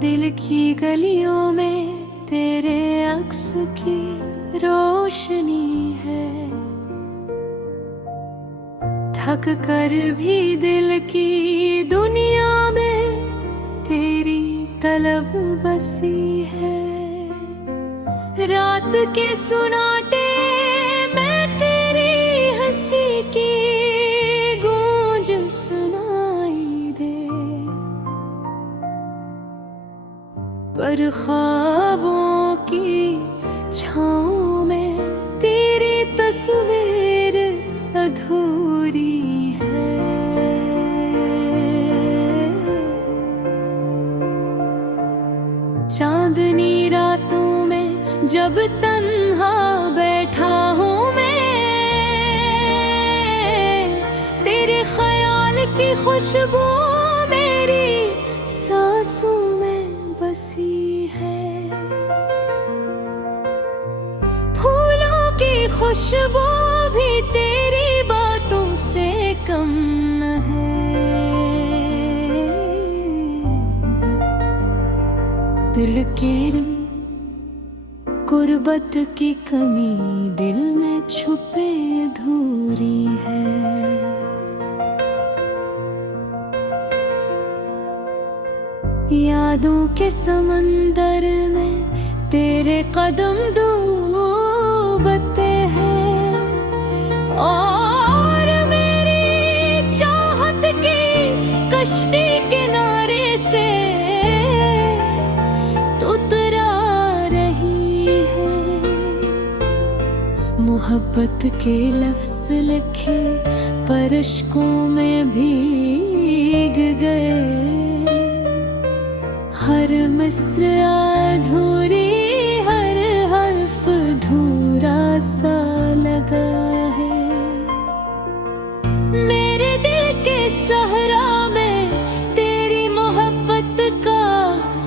दिल की गलियों में तेरे अक्स की रोशनी है। थक कर भी दिल की दुनिया में तेरी तलब बसी है। रात के सुनाटे में तेरी हंसी की गूंज सुनाई दे, पर ख्वाबों की छाँव में तेरी तस्वीर अधूरी है। चांदनी रातों में जब तन्हा बैठा हूँ मैं, तेरे ख्याल की खुशबू मेरी सांसों में बसी है। फूलों की खुशबू भी तेरी बातों से कम है। दिल की गुर्बत की कमी दिल में छुपे अधूरी है। यादों के समंदर में तेरे कदम डूबते हैं, और मेरी चाहत की कश्ती किनारे से उतरा रही है। मोहब्बत के लफ्ज़ लिखे पर इश्कों में भीग गए। हर मिस्र अधूरी, हर हर्फ अधूरा सा लगा है। मेरे दिल के सहरा में तेरी मोहब्बत का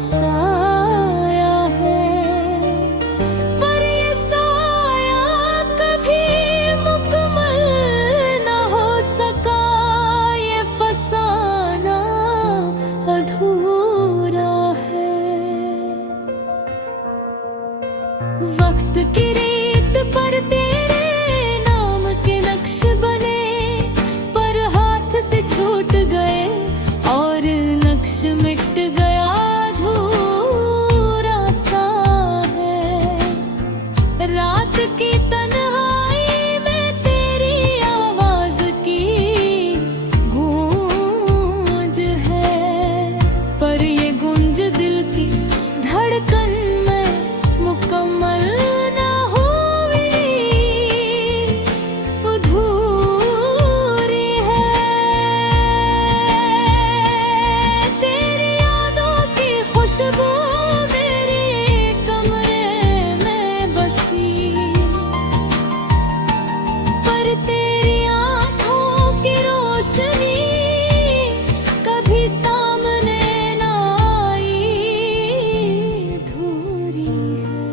साया है, पर ये साया कभी मुकम्मल न हो सका। ये फसाना अधूरा है। वक्त की रेत पर तेरे नाम के नक्श बने, पर हाथ से छूट गए और नक्श मिट गया, अधूरा सा है। रात की तन्हाई में तेरी आवाज की गूंज है, पर ये गूंज दिल की धड़कन में मुकम्मल न हुई, अधूरी है। तेरी यादों की खुशबू मेरे कमरे में बसी, पर तेरी आँखों की रोशनी कभी सामने न आई, अधूरी है।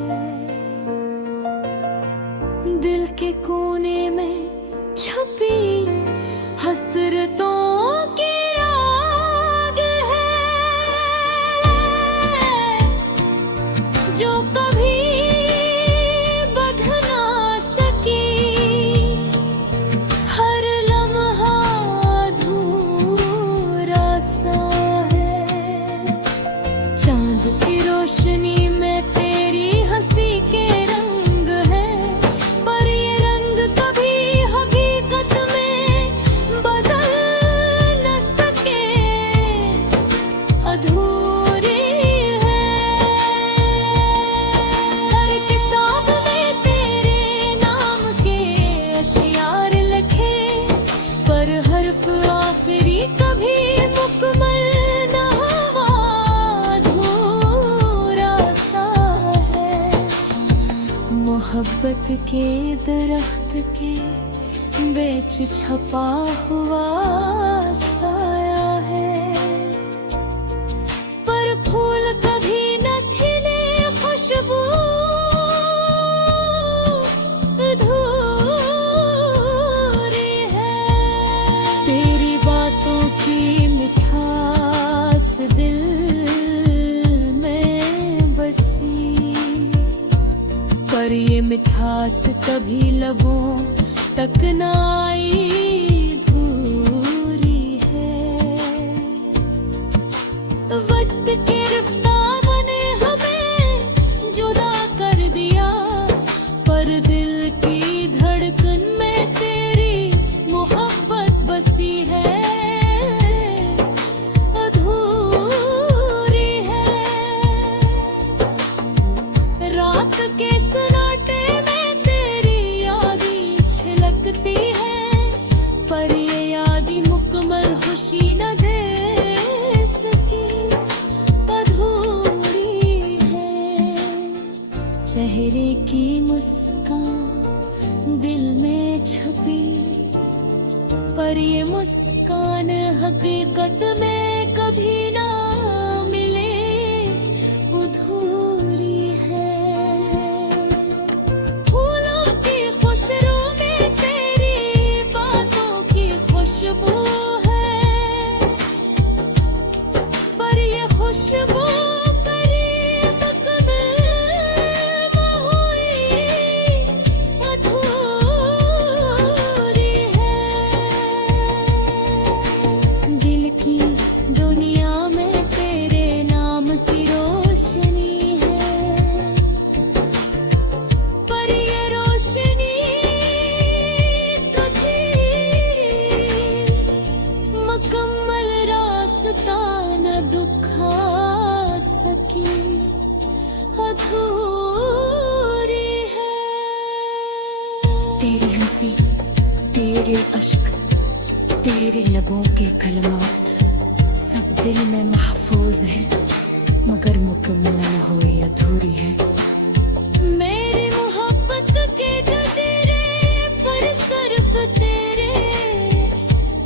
दिल के कोने में छुपी हसरतों की आग है, जो कभी बुझ ना सकी। हर लम्हा अधूरा सा है। चांद की रोशनी में तेरी हंसी के रंग हैं, पर ये रंग कभी हकीकत में बदल न सके, अधूरी है। हर किताब में तेरे नाम के अशियार लिखे, पर हर्फ आखिरी कभी मुकम्मल न हुआ, अधूरा सा है। मोहब्बत के दरख्त के बीच छपा हुआ साया है, पर फूल कभी न खिले, खुशबू अधूरी है। तेरी बातों की मिठास दिल ये मिठास कभी लबों तक न आई, धूरी है। वक्त के रफ्तार ने हमें जुदा कर दिया, पर दिल की धड़कन में तेरी मोहब्बत बसी है, अधूरी है। रात के सन्नाटे में तेरी यादें छलकती है, पर ये यादें मुकम्मल खुशी न दे सकी, अधूरी है। चेहरे की मुस्कान दिल में छुपी, पर ये मुस्कान हकीकत में कभी ना मिले, अधूरी है। फूलों की खुशबू में तेरी बातों की खुशबू है, पर ये खुशबू करीब कभी न हुई, अधूरी है। दिल की दुनिया में तेरे नाम की रोशनी है, पर ये रोशनी कभी मुकम्मल रास्ता न दिखा सकी, अधूरी है। तेरी हंसी, तेरे अश्क, तेरे लबों के कलमात सब दिल में महफूज है, मगर मुकम्मल न हुई, अधूरी है। मेरी मोहब्बत के जज़ीरे पर सिर्फ तेरे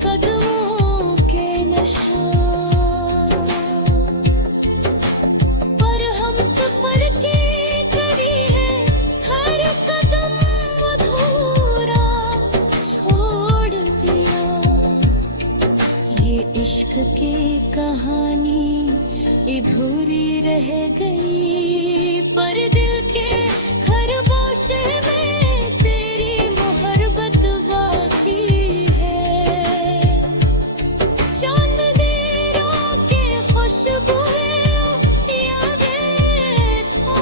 कदमों के निशान, पर हम सफर की कड़ी है, हर कदम अधूरा छोड़ दिया। ये इश्क की कहानी अधूरी रह गई, पर दिल के खरगोशे में तेरी मोहब्बत बाकी है। चांदनी रात की खुशबू यादें था।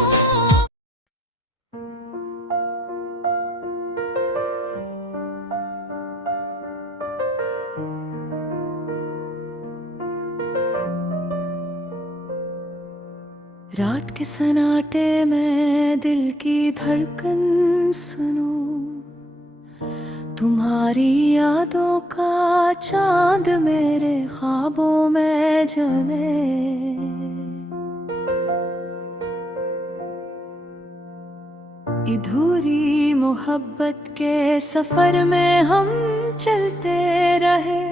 रात के सन्नाटे में दिल की धड़कन सुनूं, तुम्हारी यादों का चांद मेरे ख्वाबों में जले। अधूरी मोहब्बत के सफर में हम चलते रहे,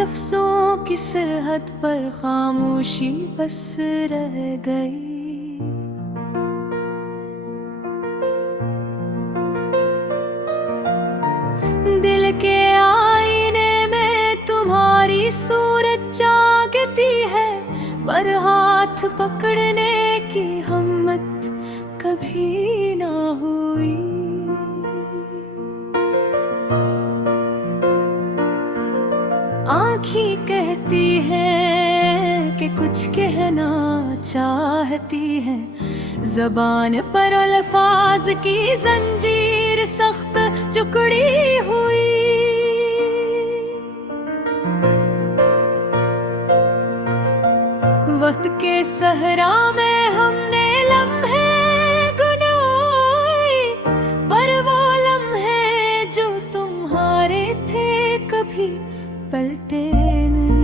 लफ्जों की सरहद पर खामोशी बस रह गई। दिल के आईने में तुम्हारी सूरत जागती है, पर हाथ पकड़ने की हिम्मत कभी ना हुई। आँखें कहती हैं कि कुछ कहना चाहती है, ज़बान पर अल्फाज की जंजीर सख्त जुकड़ी हुई। वक्त के सहरा में हमने लम्हे गुनाए, पर वो लम्हे जो तुम्हारे थे कभी पलटे नहीं।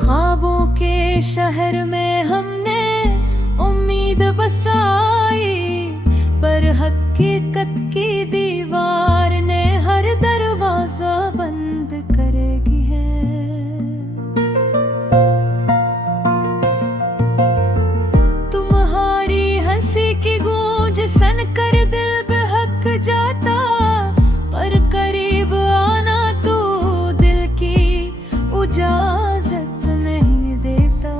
ख्वाबों के शहर में हमने उम्मीद बसाई, पर हकीकत की दीवार ने हर दरवाजा बंद कर दी है। तुम्हारी हंसी की गूंज सन कर दिल बहक जाता, पर करीब आना तो दिल की इजाजत नहीं देता।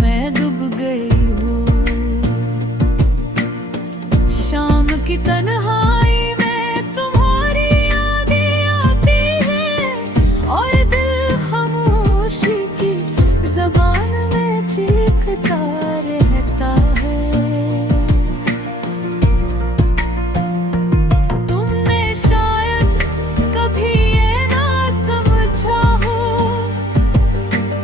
में डूब गई हूँ। शाम की तन्हाई में तुम्हारी यादें आती हैं और दिल खामोशी की ज़बान में चीखता रहता है। तुमने शायद कभी ये ना समझा हो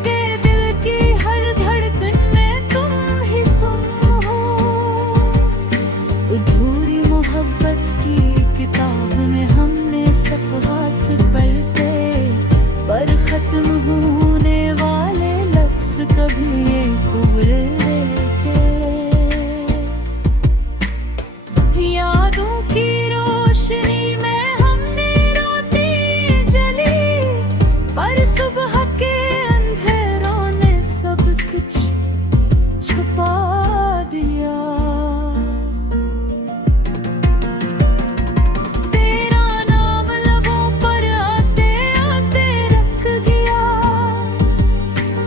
कि दिल की हर धड़कन में तुम ही तुम हो। अधूरी मोहब्बत की किताब में हमने सफ़हात पलटे, पर ख़त्म होने वाले लफ्ज़ कभी एक उम्र लेके। यादों की रोशनी में हमने रोती जली, पर सुबह के अंधेरों ने सब कुछ छुपा दिया। तेरा नाम लबों पर आते आते रख गया,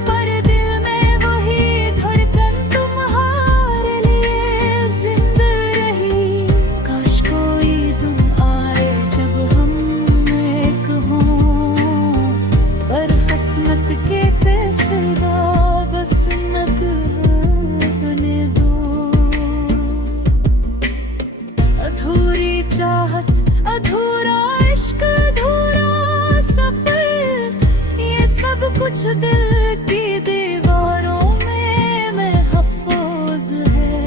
पर दिल में वही धड़कन तुम्हारे लिए जिंदा रही। काश कोई दिन आए जब हम एक हों, पर किस्मत के फैसला बस न कहने दो। अधूरी चाहत, अधूरा इश्क, अधूरा सफर, ये सब कुछ दिल की दीवारों में महफूज है।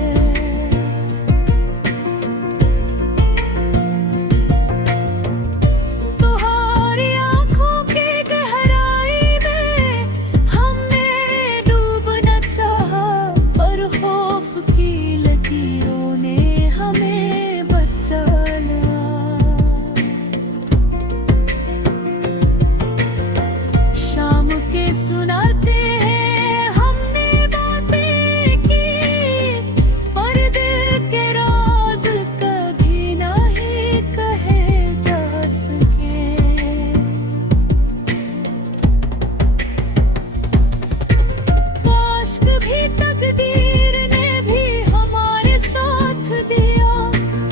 तुम्हारी आँखों की गहराई में हमने डूबना चाहा, पर खौफ की लकीरों ने हमें बचा लिया। शाम के सुनाते हैं हमने बातें की, पर दिल के राज कभी नहीं कहे जा सके। काश कभी तकदीर ने भी हमारे साथ दिया,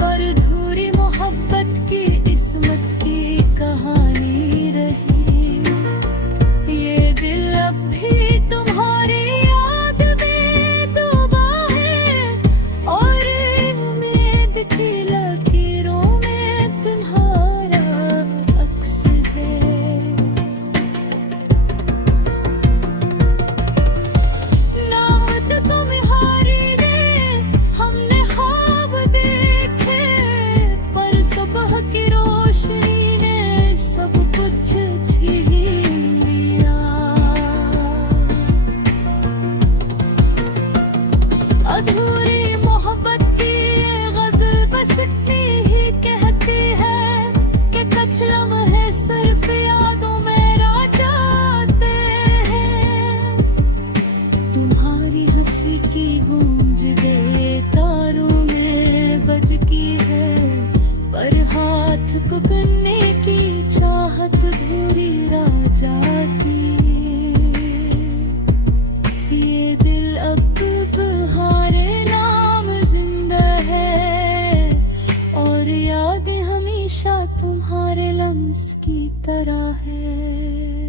पर अधूरी मोहब्बत की किस्मत की कहानी रही। ये दिल अब भी तुम्हारी याद में डूबा है, और उम्मीद की लकीरों में तुम्हारा अक्स है। नामत तुम्हारी ने हमने ख्वाब देखे, पर सुबह की रोशनी ने सब कुछ छीन लिया। अधूरी मोहब्बत की ये गज़ल बस इतनी ही कहती है कि कुछ लम्हे सिर्फ यादों में रह जाते हैं। तुम्हारी हंसी की गूंज बेतारों में बजती है, पर हाथ पकड़ने की चाहत अधूरी रह जाती। ये दिल अब तुम्हारे नाम जिंदा है, और यादें हमेशा तुम्हारे लम्स की तरह है।